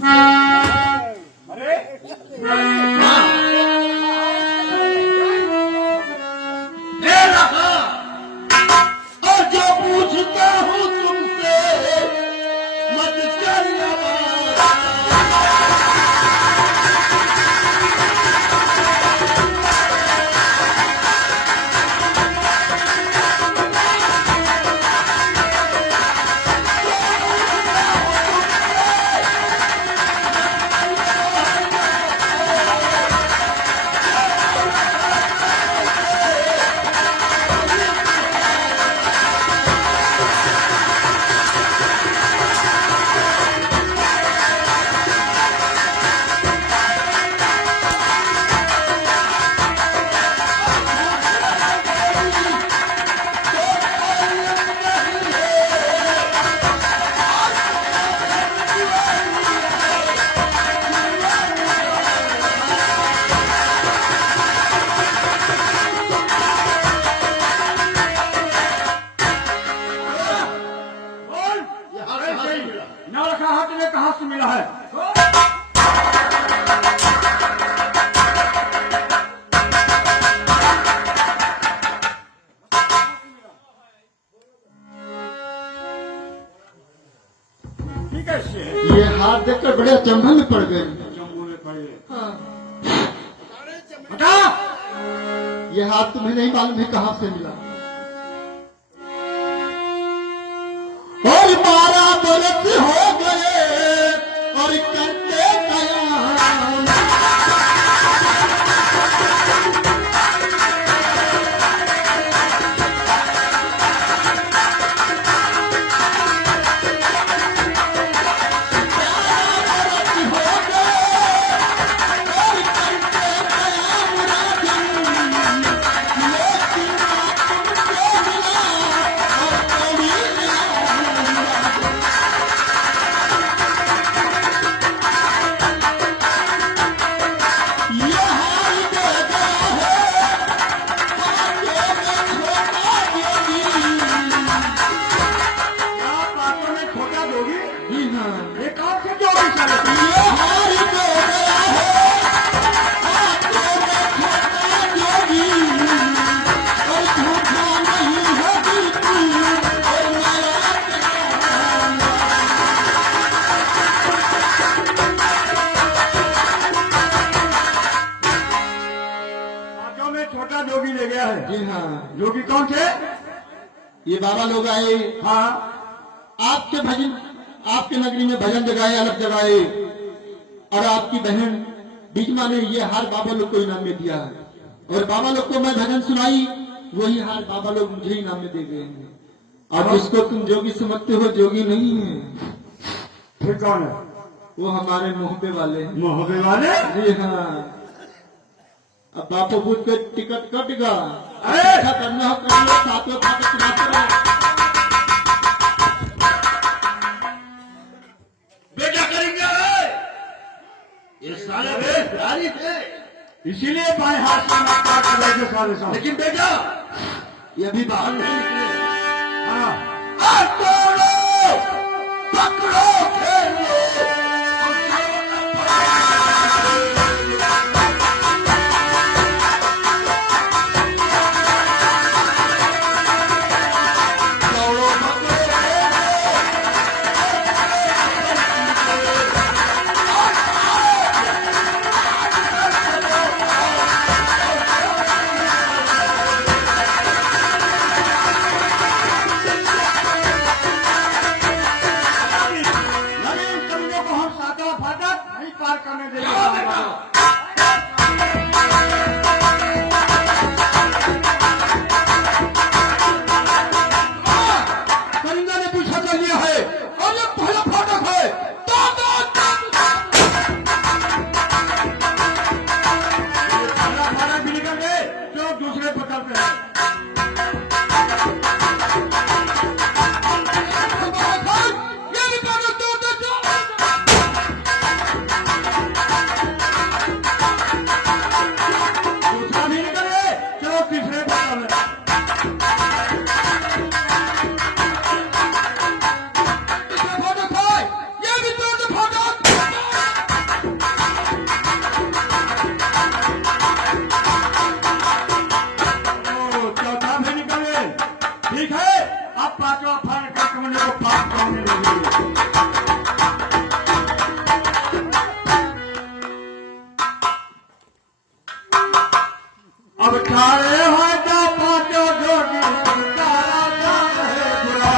अरे दे रहा और जो पूछता हूँ तुमसे मत करना। ना रखा हाथ में कहां से मिला है? ठीक है शेर। ये हाथ देखकर बड़े अचंभे में पड़ गए। जम्मू में पड़े। हाँ। हटा। ये हाथ तुम्हें नहीं मालूम है कहां से मिला। और 12 बरस हो गए और करते कयाम। छोटा जोगी ले गया है। जी हाँ। जोगी कौन थे? ये बाबा लोग आए। हाँ। आपके भजन, आपके नगरी में भजन जगाए, अलग जगाए, और आपकी बहन बीजमा ने ये हार बाबा लोग को इनाम में दिया। और बाबा लोग को मैं भजन सुनाई, वही हार बाबा लोग मुझे इनाम में दे गए हैं। और जिसको तुम जोगी समझते हो, जोगी नहीं है। फिर कौन है? वो हमारे मोहब्बे वाले हैं। मोहब्बे वाले? जी हाँ। अब बापू बूथ पे टिकट कटेगा। अरे! अच्छा करना हो कर लो, सातों खाते चुनाव करो। बेटा करेंगे ये साले प्यारी थे, इसीलिए बाएं हाथ से ना काट कर रहे थे सारे साथ। लेकिन बेटा ये अभी बाहर नहीं निकले। हाँ। हाथ तोड़ो, पकड़ो, खेलो। अब ठाड़े है तो पांचों जोगी तारा जान है बुरा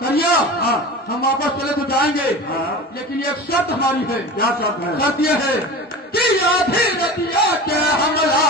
करिया हम वापस चले तो जाएंगे लेकिन एक शर्त हमारी है। क्या शर्त है? शर्त यह है कि आधी रतिया के हमला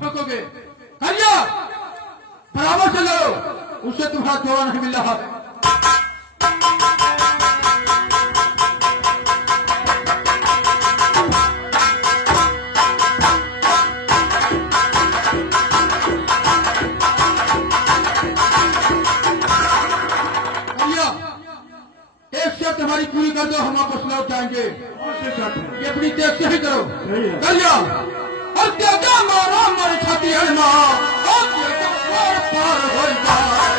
फेंकोगे करिया बराबर से लो उससे तुम्हारा जोड़ा नहीं मिल रहा है। एक शर्त हमारी पूरी कर दो हम वापस लौट जाएंगे। ये अपनी देख से ही करो करिया और त्यागा मारा मर छाती है मां और त्यागा पार हो जाए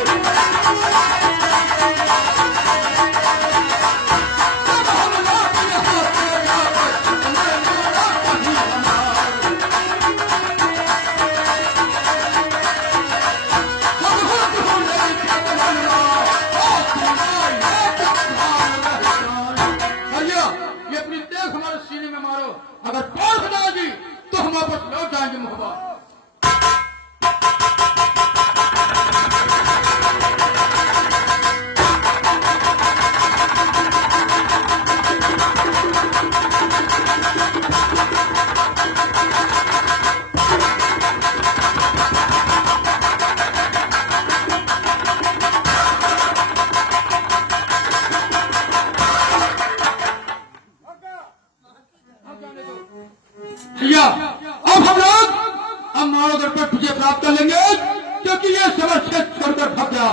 कि ये समर क्षेत्र छोड़कर भाग गया।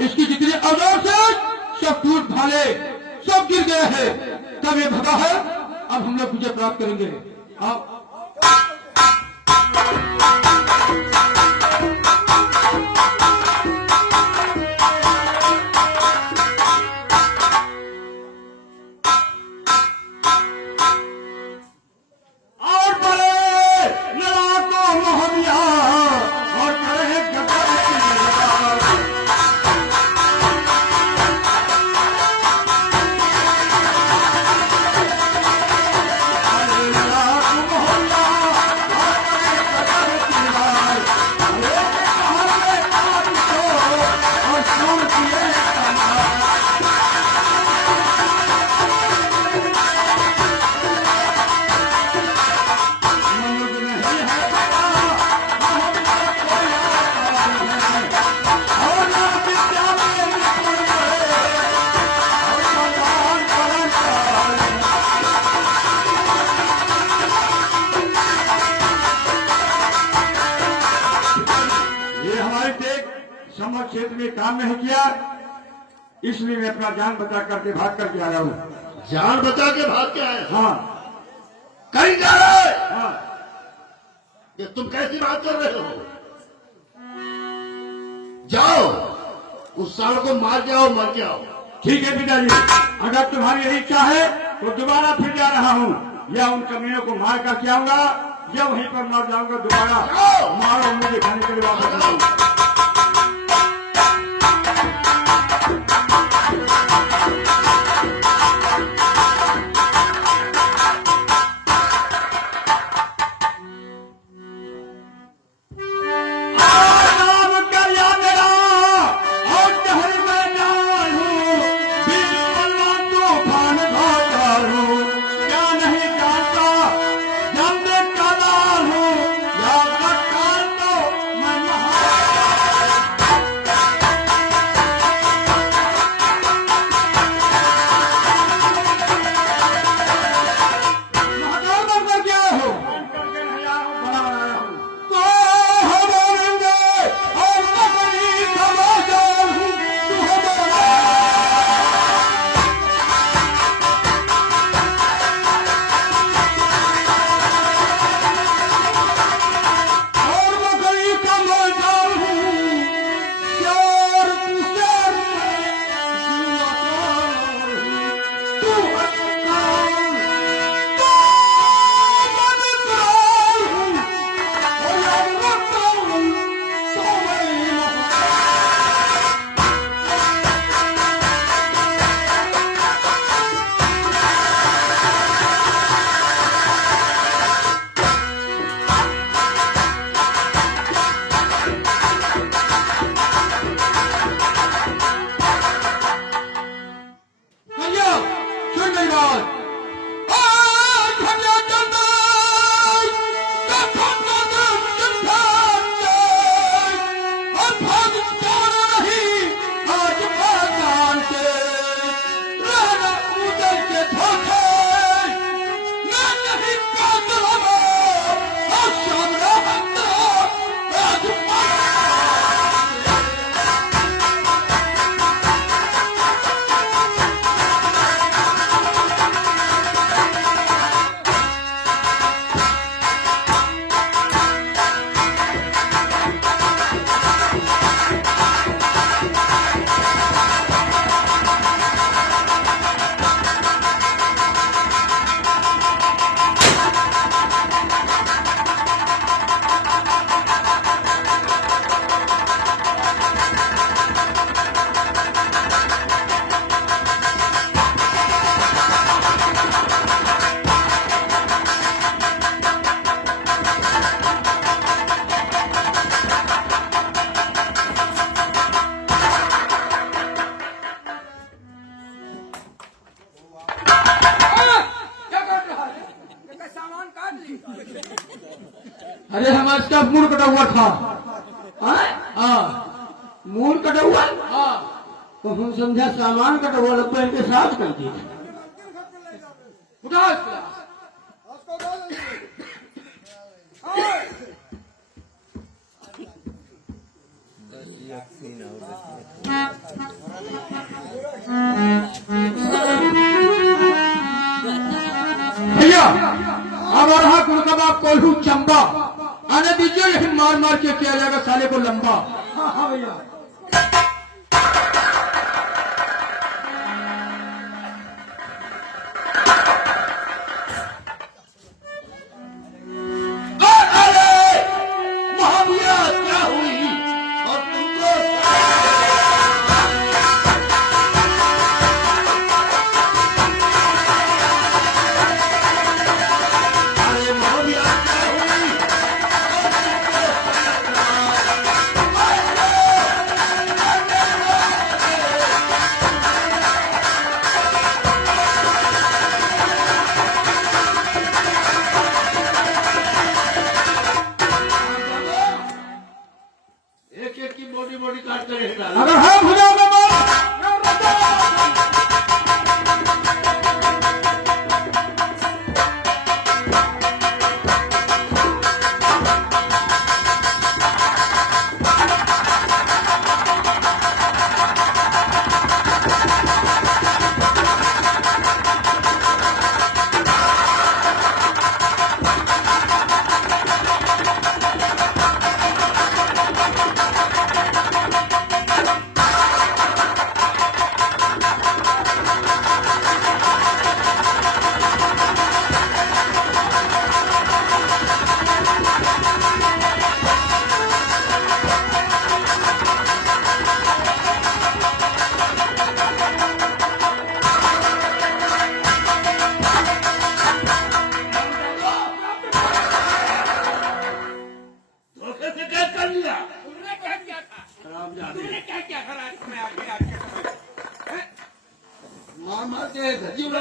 इसकी जितनी औजार से सब टूट भाले सब गिर गए हैं। तब ये भगा है, अब हम लोग विजय प्राप्त करेंगे। आप और बड़े लड़ाकों मोहनिया और करे गदर की लड़ाई। अरे लड़ाकों मोहनिया और करे गदर की लड़ाई। अरे कहाँ पे आज तो और सुन किए कमाल। मनुष्य नहीं है बड़ा, मोहनिया कोई आता है। और ना विद्या में निपुण है, और भगवान परंपार है। ये हमारे देख समर क्षेत्र में काम नहीं किया, इसलिए मैं अपना जान बचा करके भाग करके आ रहा हूँ। जान बचा के भाग के आए। हाँ कहीं जा रहे हैं? हाँ, ये तुम कैसी बात कर रहे हो? जाओ उस साल को मार के आओ, मर के आओ। ठीक है पिताजी, अगर तुम्हारी यही इच्छा है तो दोबारा फिर जा रहा हूँ, या उन कमीनों को मार करके आऊंगा, या वहीं पर मर जाऊंगा दोबारा। जाओ। मारो मुझे खाने के लिए वापस आओ। नाम करया मेरा और जहर में जान हूँ, बीच पल्ला तूफान भागार हूँ। क्या नहीं जानता जब मैं कालार हूँ, या काल तो मैं महादेव बनकर क्या हो करके नहीं आया हूँ, बड़ा बनाया हूँ। तो हमारे और मकड़ी खवा जाऊँ, तू हमारा और मकड़ी खवा जाऊँ, प्यार तुझसे तू हमारा सुन मेरी बात। अरे हमारा इसका मूड कटा हुआ था। हाँ, मूड कटा हुआ। तो हम समझा सामान कटा हुआ, लगता है इनके साथ कर दिया। उठा इसको। भैया अब आ रहा गुड़कबाब कोल्हू चंबा आने दीजिए, लेकिन मार मार के किया जाएगा साले को लंबा। हाँ हाँ भैया। अरे महावीरा क्या हुई और तुमको अरे महावीरा क्या हुई एक एक की बॉडी बॉडी काट कर डाल। अगर हाँ भुजा में मार धोखे से कैद कर लिया। तुमने क्या किया था? हरामजादे। तुमने क्या किया था रात में आके आपके साथ? हैं? मार मार के धज्जी उड़ा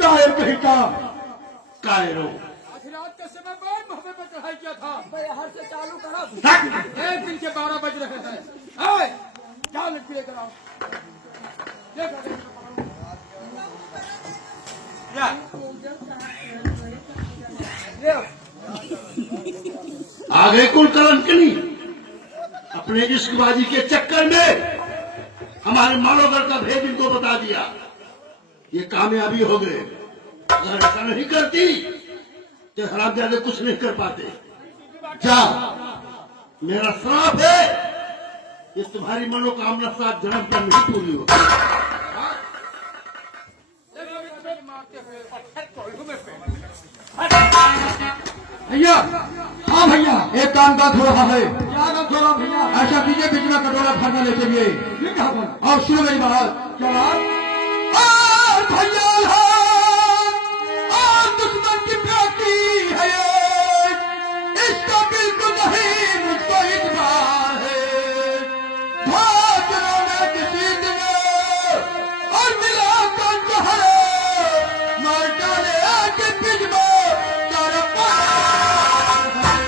कायर कहीं का कायरो। आज रात के समय पर मोहब्बे पर चढ़ाई किया था। हर से चालू करा। एक दिन के 12 बज रहे हैं। हाय, जाओ लड़की लेकर आओ। देखो, देखो। या, आ गए कुल कलंकनी अपने इश्कबाजी के चक्कर में हमारे मानवगढ़ का भेद इनको बता दिया। ये कामयाबी हो गए। अगर ऐसा नहीं करती तो हरामजादे कुछ नहीं कर पाते। जा, मेरा श्राप है ये तुम्हारी मनोकामना 7 जन्म तक नहीं पूरी होगी। मारते हुए पत्थर कोल्हू में फेंक। भैया। हाँ भैया, एक काम का हो रहा है। क्या ना थोड़ा भैया। ऐसा कीजिए बीच में कटोरा भरने लेके लिए ये कहाँ पर? और सुनो मेरी बात। क्या बात? भैया और दुश्मन की बेटी है ये, इसका बिल्कुल नहीं मुझको इतबार है। भाजरों ने किसी दिन और मिला कर जहर मार डाले के बीच में चारा पार है।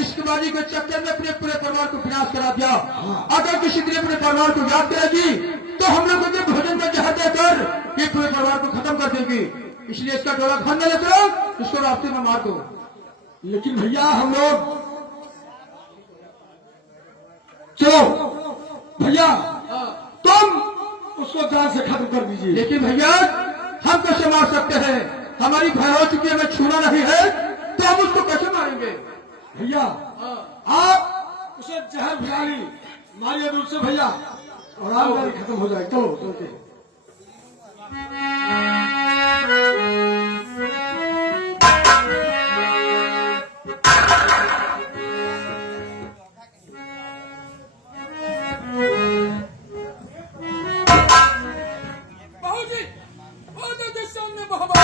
इश्कबाजी के चक्कर में अपने पूरे परिवार को विनाश करा दिया। अगर किसी दिन अपने परिवार को याद करेगी तो हम लोग उसे भोजन का जहर देकर ये पूरे परिवार को खत्म कर देगी। इसलिए इसका डोला घर में लेते रहो, इसको रास्ते में मार दो। लेकिन भैया हम लोग चलो भैया तुम उसको जान से खत्म कर दीजिए। लेकिन भैया हम कैसे मार सकते हैं? हमारी भय हो चुकी है, हमें छूना नहीं है, तो हम उसको कैसे मारेंगे? भैया आप उसे जहर भिलाई मारिए दूर से भैया और आमदारी खत्म हो जाए। चलो चलते। बहू जी, वो देखिए सामने मोहब्बा।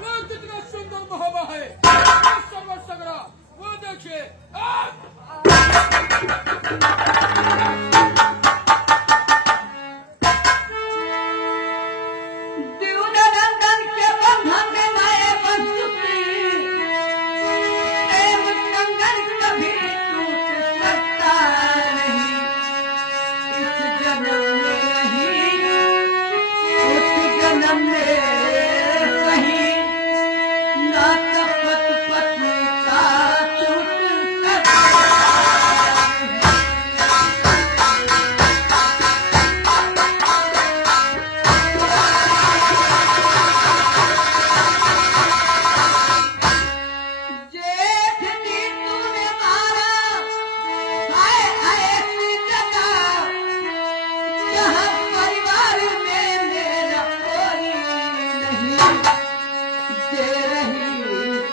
वो कितना सुंदर मोहब्बा है। सर्वर सगरा, वो देखिए। लम्बे सही ना तपत पत्नी का छूट जेठ जी तूने मारा हाय ऐसी जगह जहाँ परिवार में मेरा कोई नहीं दे रही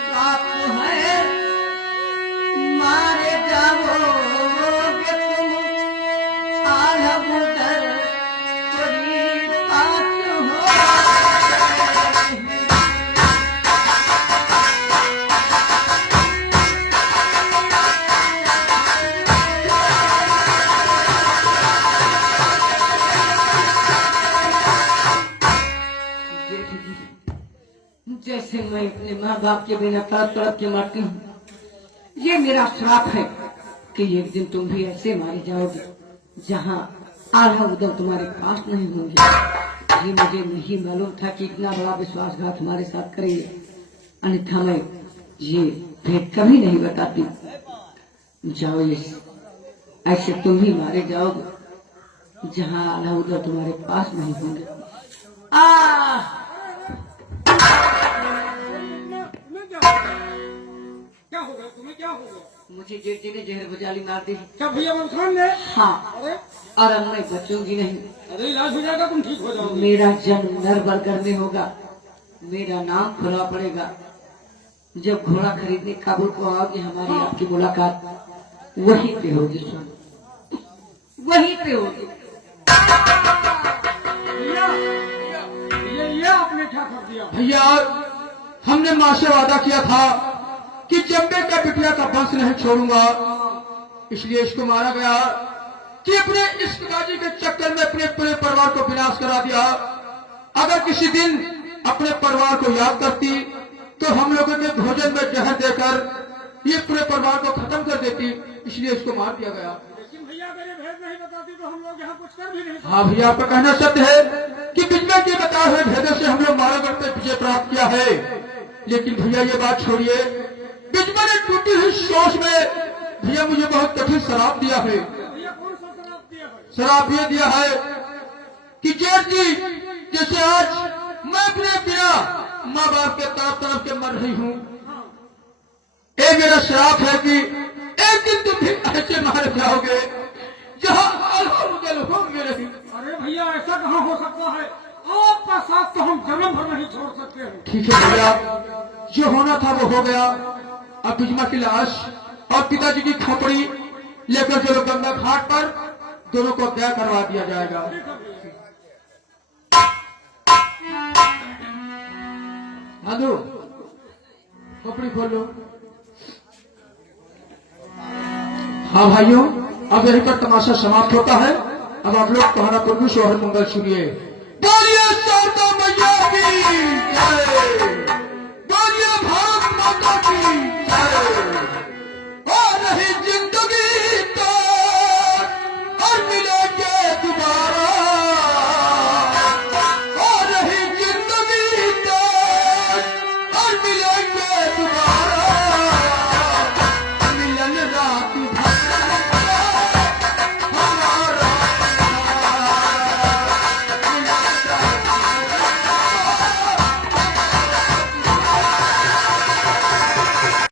साप है मारे जाओगे तुम आधा उधर कोई बात हो जैसे मैं अपने माँ बाप के बिना तड़प तड़प के मरती हूँ, ये मेरा श्राप है कि एक दिन तुम भी ऐसे मारे जाओगे जहाँ आधा उधर तुम्हारे पास नहीं होंगे। ये मुझे नहीं मालूम था कि इतना बड़ा विश्वासघात हमारे साथ करेंगे, अन्यथा मैं ये भेद कभी नहीं बताती। जाओ, ये ऐसे तुम भी मारे जाओगे जहाँ आधा उधर तुम्हारे पास नहीं होंगे। क्या हो गया तुम्हें, क्या हो गया? मुझे जेठ जी ने जहर बजाली मार दी। क्या भैया मंथन ने? हाँ, अरे और अब मैं बचूंगी नहीं। अरे इलाज हो जाएगा, तुम ठीक हो जाओगे। मेरा जन्म नरबरगढ़ में होगा, मेरा नाम खुला पड़ेगा। जब घोड़ा खरीदने काबुल को आओगे, हमारी आपकी मुलाकात वहीं पे होगी, सुन, वहीं पे होगी। भैया ये आपने क्या कर दिया? भैया, हमने माँ से वादा किया था कि जम्बे का बिटिया का वंश नहीं छोड़ूंगा, इसलिए इसको मारा गया कि अपने इश्कबाजी के चक्कर में अपने पूरे परिवार को विनाश करा दिया। अगर किसी दिन अपने परिवार को याद करती तो हम लोगों के भोजन में जहर देकर ये पूरे परिवार को खत्म कर देती, इसलिए इसको मार दिया गया। लेकिन भैया अगर ये भेद नहीं बताती तो हम लोग यहाँ कुछ कर भी नहीं सकते। हाँ भैया, आपका कहना सत्य है कि बिजमा के बताए हुए भेदों से हम लोग मारागढ़ पे विजय प्राप्त किया है। लेकिन भैया ये बात छोड़िए, बिजमा ने टूटी हुई सोच में भैया मुझे बहुत कठिन शराब दिया है। भैया कौन सा शराब दिया है? शराब ये दिया है कि जेठ जी, जैसे आज मैं अपने बिना माँ बाप के तरफ तरफ के मर रही हूँ, ये मेरा श्राप है कि एक दिन तुम भी ऐसे मारे जाओगे जहाँ उजल होंगे नहीं। अरे भैया ऐसा कहाँ हो सकता है? आपका साथ तो हम जन्म भर नहीं छोड़ सकते हैं। ठीक है भैया, जो होना था वो हो गया। अब बिजमा की लाश और पिताजी की खोपड़ी लेकर चलो गंगा घाट पर, दोनों को तय करवा दिया जाएगा। मधु, खोपड़ी खोलो। हाँ भाइयों, अब यहीं पर तमाशा समाप्त होता है। अब आप लोग कहाना प्रभु शोहर मंगल सुनिए। बोलिए शारदा मैया की जय, बोलिए भारत माता की जय।